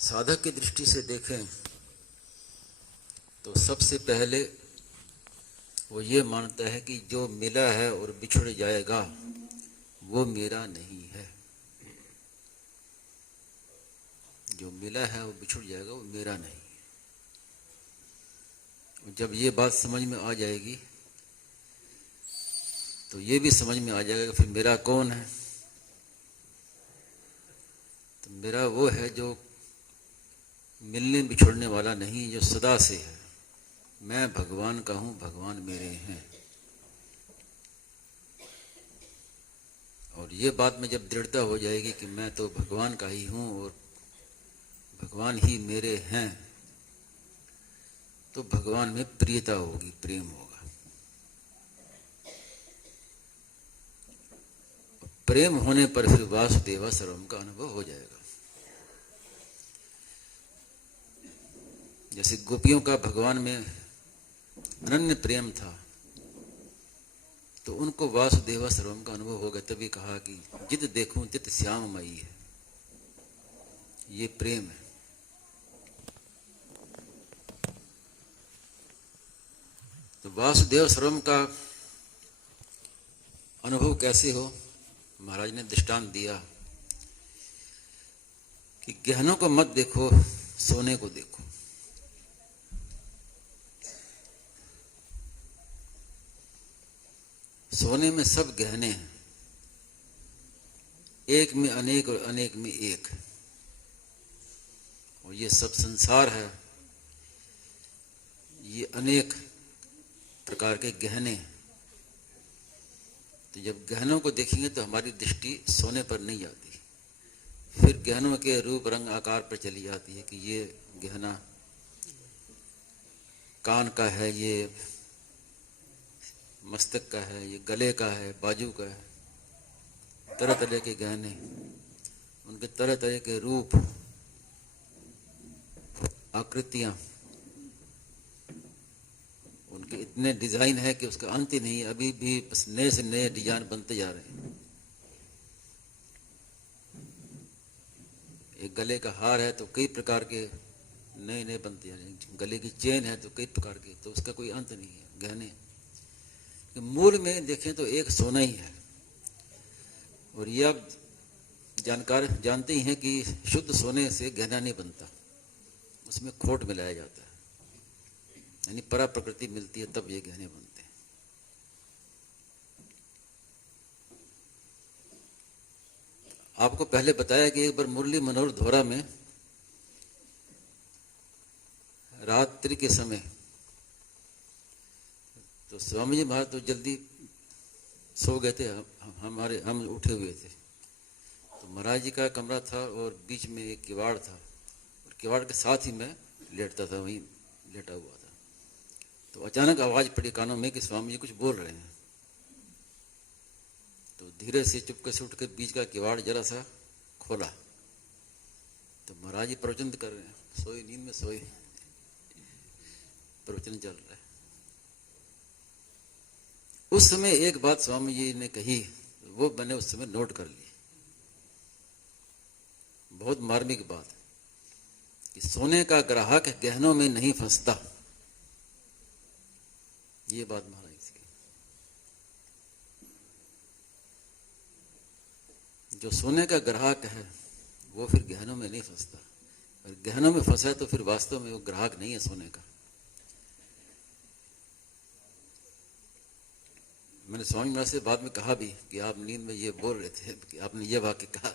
साधक की दृष्टि से देखें तो सबसे पहले वो ये मानता है कि जो मिला है और बिछुड़ जाएगा वो मेरा नहीं है। जो मिला है वो बिछुड़ जाएगा वो मेरा नहीं है। जब ये बात समझ में आ जाएगी तो ये भी समझ में आ जाएगा कि फिर मेरा कौन है। तो मेरा वो है जो मिलने बिछुड़ने वाला नहीं, जो सदा से है। मैं भगवान का हूं, भगवान मेरे हैं। और ये बात में जब दृढ़ता हो जाएगी कि मैं तो भगवान का ही हूं और भगवान ही मेरे हैं, तो भगवान में प्रियता होगी, प्रेम होगा। प्रेम होने पर फिर वासुदेव सर्वम का अनुभव हो जाएगा। जैसे गोपियों का भगवान में अनन्य प्रेम था तो उनको वासुदेव सर्वम का अनुभव हो गया। तभी कहा कि जित देखूं तित श्याममयी है। ये प्रेम है। तो वासुदेव सर्वम का अनुभव कैसे हो, महाराज ने दृष्टांत दिया कि गहनों को मत देखो, सोने को देखो। सोने में सब गहने हैं, एक में अनेक और अनेक में एक। और ये सब संसार है, ये अनेक प्रकार के गहने हैं। तो जब गहनों को देखेंगे तो हमारी दृष्टि सोने पर नहीं जाती, फिर गहनों के रूप रंग आकार पर चली जाती है कि ये गहना कान का है, ये मस्तक का है, ये गले का है, बाजू का है। तरह तरह के गहने, उनके तरह तरह के रूप, आकृतियां, उनके इतने डिजाइन है कि उसका अंत ही नहीं। अभी भी नए से नए डिजाइन बनते जा रहे हैं। एक गले का हार है तो कई प्रकार के नए नए बनते जा रहे हैं। गले की चेन है तो कई प्रकार के, तो उसका कोई अंत नहीं है। गहने मूल में देखें तो एक सोना ही है। और ये आप जानकार जानते ही हैं कि शुद्ध सोने से गहना नहीं बनता, उसमें खोट मिलाया जाता है, यानी परा प्रकृति मिलती है तब ये गहने बनते हैं। आपको पहले बताया कि एक बार मुरली मनोहर धोरा में रात्रि के समय तो स्वामी जी महाराज तो जल्दी सो गए थे, हम उठे हुए थे। तो महाराज जी का कमरा था और बीच में एक किवाड़ था और किवाड़ के साथ ही मैं लेटता था, वहीं लेटा हुआ था। तो अचानक आवाज पड़ी कानों में कि स्वामी जी कुछ बोल रहे हैं। तो धीरे से चुपके से उठकर बीच का किवाड़ जरा सा खोला तो महाराज जी प्रवचन कर रहे हैं, सोए नींद में सोए, प्रवचन चल रहा है। उस समय एक बात स्वामी जी ने कही, वो मैंने उस समय नोट कर ली। बहुत मार्मिक बात कि सोने का ग्राहक गहनों में नहीं फंसता। ये बात महाराज की, जो सोने का ग्राहक है वो फिर गहनों में नहीं फंसता। और गहनों में फंसा है तो फिर वास्तव में वो ग्राहक नहीं है सोने का। मैंने स्वामी महाराज से बाद में कहा भी कि आप नींद में ये बोल रहे थे कि आपने ये वाक्य कहा।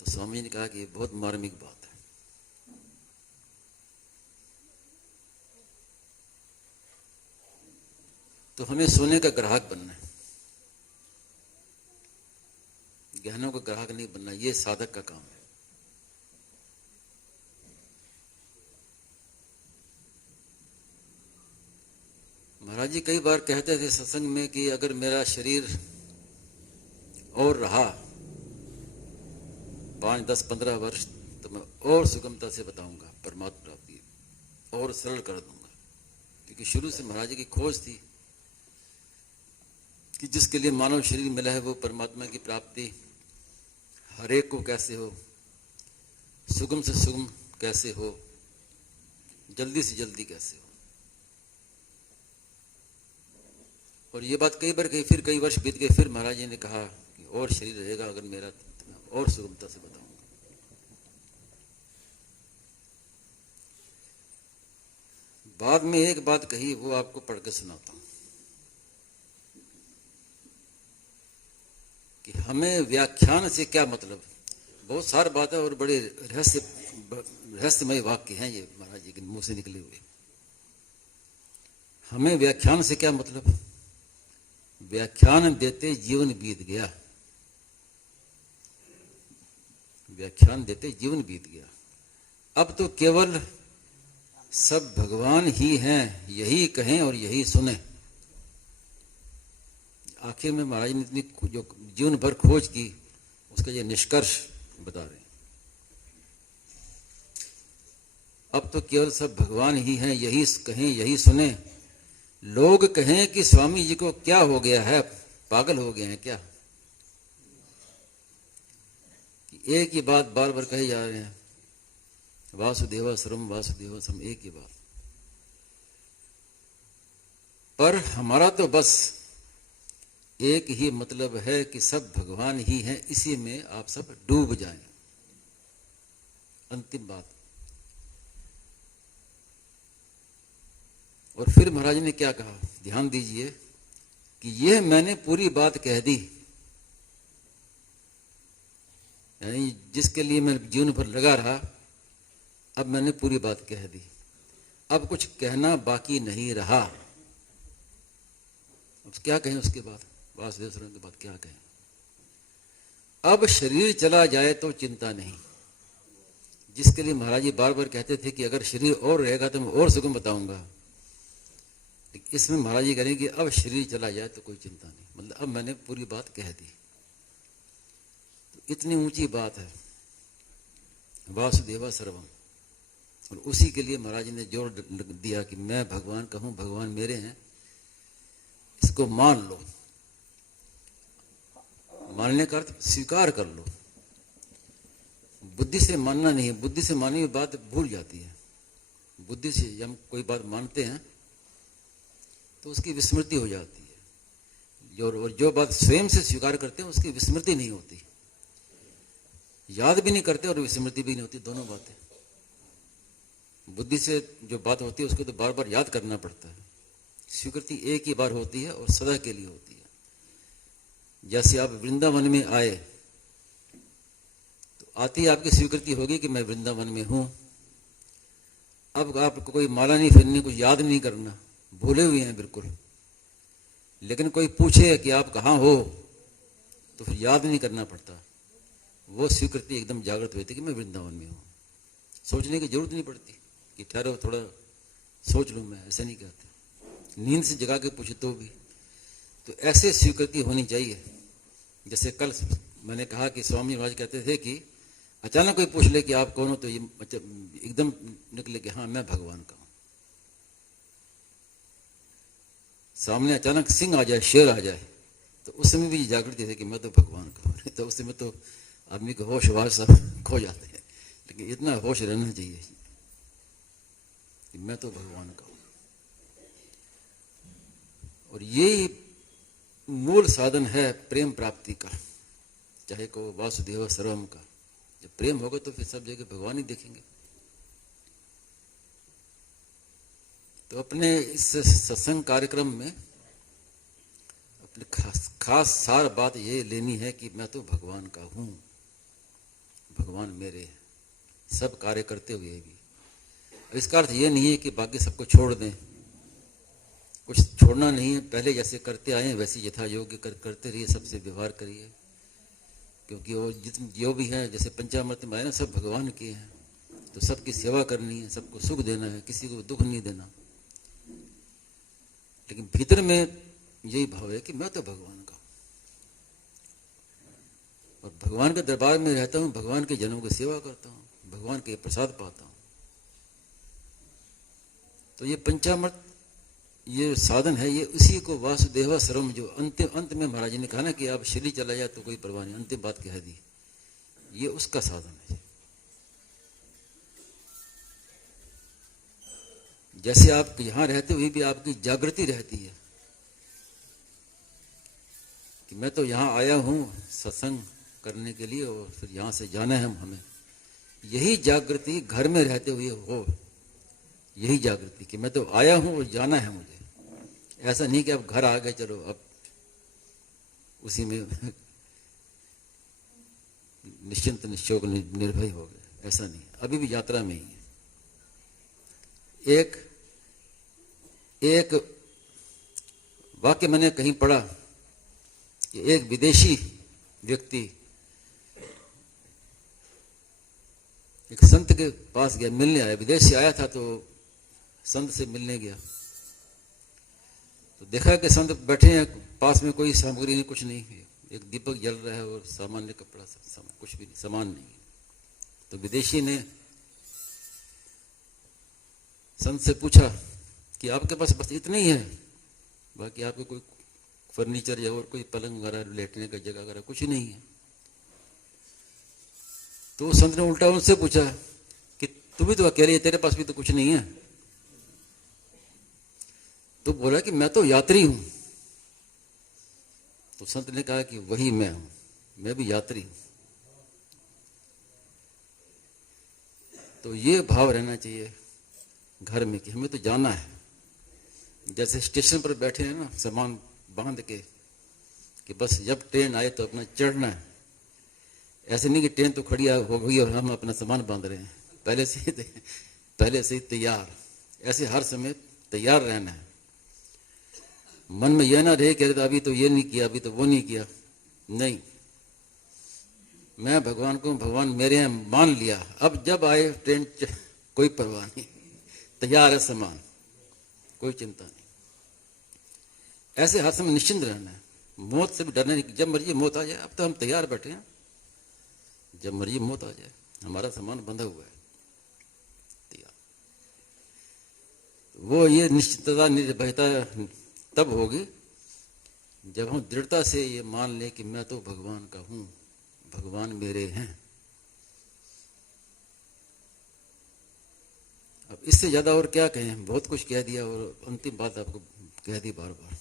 तो स्वामी जी ने कहा कि ये बहुत मार्मिक बात है। तो हमें सोने का ग्राहक बनना है, गहनों का ग्राहक नहीं बनना। ये साधक का काम है। महाराज जी कई बार कहते थे सत्संग में कि अगर मेरा शरीर और रहा 5, 10, 15 वर्ष तो मैं और सुगमता से बताऊंगा परमात्मा प्राप्ति, और सरल कर दूंगा। क्योंकि शुरू से महाराज जी की खोज थी कि जिसके लिए मानव शरीर मिला है वो परमात्मा की प्राप्ति हरेक को कैसे हो, सुगम से सुगम कैसे हो, जल्दी से जल्दी कैसे हो। और ये बात कई बार कही, फिर कई वर्ष बीत गए, फिर महाराज जी ने कहा कि और शरीर रहेगा अगर मेरा तो मैं और सुगमता से बताऊंगा। बाद में एक बात कही, वो आपको पढ़ के सुनाता हूं कि हमें व्याख्यान से क्या मतलब। बहुत सारी बातें और बड़े रहस्यमय वाक्य हैं ये महाराज जी के मुंह से निकले हुए। हमें व्याख्यान से क्या मतलब, व्याख्यान देते जीवन बीत गया, व्याख्यान देते जीवन बीत गया। अब तो केवल सब भगवान ही हैं, यही कहें और यही सुने। आखिर में महाराज ने इतनी जो जीवन भर खोज की, उसका ये निष्कर्ष बता रहे हैं। अब तो केवल सब भगवान ही हैं, यही कहें यही सुने। लोग कहें कि स्वामी जी को क्या हो गया है, पागल हो गए हैं क्या, कि एक ही बात बार बार कहे जा रहे हैं, वासुदेव सर्वम वासुदेव सर्वम, एक ही बात। पर हमारा तो बस एक ही मतलब है कि सब भगवान ही हैं, इसी में आप सब डूब जाएं। अंतिम बात। और फिर महाराज ने क्या कहा, ध्यान दीजिए कि यह मैंने पूरी बात कह दी, यानी जिसके लिए मैं जीवन भर लगा रहा, अब मैंने पूरी बात कह दी, अब कुछ कहना बाकी नहीं रहा। अब क्या कहें उसके बाद, वासुदेव सर्वम के बाद क्या कहें। अब शरीर चला जाए तो चिंता नहीं, जिसके लिए महाराज जी बार बार कहते थे कि अगर शरीर और रहेगा तो मैं और सुगम बताऊंगा। इसमें महाराज जी कह रहे हैं कि अब शरीर चला जाए तो कोई चिंता नहीं, मतलब अब मैंने पूरी बात कह दी। तो इतनी ऊंची बात है वासुदेव सर्वम, और उसी के लिए महाराज जी ने जोर दिया कि मैं भगवान का हूं, भगवान मेरे हैं, इसको मान लो। मानने का अर्थ स्वीकार कर लो, बुद्धि से मानना नहीं। बुद्धि से मानी हुई बात भूल जाती है। बुद्धि से हम कोई बात मानते हैं तो उसकी विस्मृति हो जाती है, और जो बात स्वयं से स्वीकार करते हैं उसकी विस्मृति नहीं होती, याद भी नहीं करते और विस्मृति भी नहीं होती, दोनों बातें। बुद्धि से जो बात होती है उसको तो बार बार याद करना पड़ता है, स्वीकृति एक ही बार होती है और सदा के लिए होती है। जैसे आप वृंदावन में आए तो आती ही आपकी स्वीकृति होगी कि मैं वृंदावन में हूं। अब आपको कोई माला नहीं फेरनी, कुछ याद नहीं करना, भूले हुए हैं बिल्कुल। लेकिन कोई पूछे कि आप कहाँ हो तो फिर याद नहीं करना पड़ता, वो स्वीकृति एकदम जागृत हुई थी कि मैं वृंदावन में हूँ। सोचने की जरूरत नहीं पड़ती कि ठहरो थोड़ा सोच लूँ, मैं ऐसा नहीं कहते। नींद से जगा के पूछे तो भी, तो ऐसे स्वीकृति होनी चाहिए। जैसे कल मैंने कहा कि स्वामी महाराज कहते थे कि अचानक कोई पूछ ले कि आप कौन हो, तो ये एकदम निकले कि हाँ मैं भगवान का हूँ। सामने अचानक सिंह आ जाए, शेर आ जाए, तो उस समय भी जागृति थे कि मैं तो भगवान का हूँ। तो उस समय तो आदमी को होश वाश सब खो जाते हैं, लेकिन इतना होश रहना चाहिए कि मैं तो भगवान का हूँ। और यही मूल साधन है प्रेम प्राप्ति का, चाहे को वासुदेव सर्वम का। जब प्रेम होगा तो फिर सब जगह भगवान ही देखेंगे। तो अपने इस सत्संग कार्यक्रम में अपने खास सार बात ये लेनी है कि मैं तो भगवान का हूँ, भगवान मेरे हैं, सब कार्य करते हुए भी। इसका अर्थ ये नहीं है कि बाकी सबको छोड़ दें, कुछ छोड़ना नहीं है। पहले जैसे करते आए हैं वैसे यथा योग्य करते रहिए, सबसे व्यवहार करिए, क्योंकि वो जो भी है, जैसे पंचामृत में आए ना, सब भगवान के हैं, तो सबकी सेवा करनी है, सबको सुख देना है, किसी को दुख नहीं देना। लेकिन भीतर में यही भाव है कि मैं तो भगवान का हूं, और भगवान के दरबार में रहता हूं, भगवान के जनों की सेवा करता हूं, भगवान के प्रसाद पाता हूं। तो ये पंचामृत, ये साधन है, ये उसी को वासुदेव सर्वम, जो अंत में महाराज ने कहा ना कि आप शरीर चला जाए तो कोई परवाह नहीं, अंतिम बात कह दी, ये उसका साधन है। जैसे आप यहां रहते हुए भी आपकी जागृति रहती है कि मैं तो यहां आया हूं सत्संग करने के लिए और फिर यहां से जाना है हमें। यही जागृति घर में रहते हुए हो, यही जागृति कि मैं तो आया हूं और जाना है मुझे। ऐसा नहीं कि अब घर आ गए चलो अब उसी में निश्चिंत निश्चोक निर्भय हो गए, ऐसा नहीं। अभी भी यात्रा में ही है। एक वाक्य मैंने कहीं पढ़ा कि एक विदेशी व्यक्ति एक संत के पास गया, मिलने आया, विदेश से आया था तो संत से मिलने गया तो देखा कि संत बैठे हैं, पास में कोई सामग्री नहीं, कुछ नहीं है, एक दीपक जल रहा है और सामान्य कपड़ा कुछ भी नहीं, सामान नहीं है। तो विदेशी ने संत से पूछा कि आपके पास बस इतना ही है, बाकी आपके कोई फर्नीचर या और कोई पलंग वगैरह लेटने का जगह वगैरह कुछ नहीं है। तो संत ने उल्टा उनसे पूछा कि तू भी तो अकेले है, तेरे पास भी तो कुछ नहीं है। तो बोला कि मैं तो यात्री हूं। तो संत ने कहा कि वही मैं हूं, मैं भी यात्री हूं। तो ये भाव रहना चाहिए घर में कि हमें तो जाना है। जैसे स्टेशन पर बैठे हैं ना सामान बांध के कि बस जब ट्रेन आए तो अपना चढ़ना है, ऐसे नहीं कि ट्रेन तो खड़ी हो गई और हम अपना सामान बांध रहे हैं, पहले से ही तैयार। ऐसे हर समय तैयार रहना है। मन में यह ना रहे कि अभी तो ये नहीं किया, अभी तो वो नहीं किया। नहीं, मैं भगवान को भगवान मेरे हैं मान लिया, अब जब आए ट्रेन कोई परवाह नहीं, तैयार है सामान, कोई चिंता नहीं। ऐसे हर समय निश्चिंत रहना है, मौत से भी डरना नहीं। जब मर्जी मौत आ जाए, अब तो हम तैयार बैठे हैं, जब मर्जी मौत आ जाए हमारा सामान बंधा हुआ है तैयार। वो ये निश्चितता निर्भयता तब होगी जब हम दृढ़ता से ये मान लें कि मैं तो भगवान का हूं, भगवान मेरे हैं। अब इससे ज्यादा और क्या कहें, बहुत कुछ कह दिया और अंतिम बात आपको कह दी बार बार।